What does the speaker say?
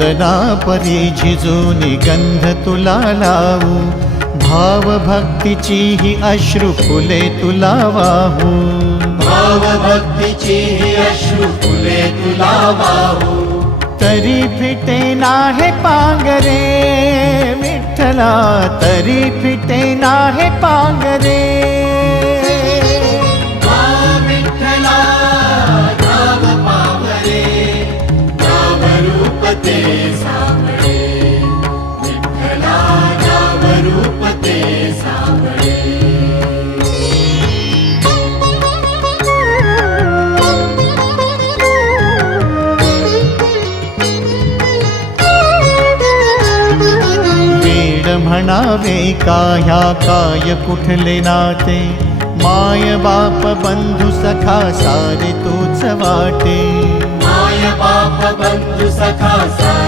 चंदना परी झिजूनी गंध तुला लावू, भाव भक्तीची ही अश्रु फुले तुला वाहू, भाव भक्तीची ही अश्रु फुले तुला वाहू। तरी फिटे नाहे पांगरे विठ्ठला, तरी फिटे नाहे पांगरे। विठ्ठला नाव पावरे, नाव रूप ते सावळे, विठ्ठला नाव रूप ते सावळे। म्हणावे काह्या काय कुठले नाते, माय बाप बंधु सखा सारे तूच वाटे, माय बाप बंधु सखा सारे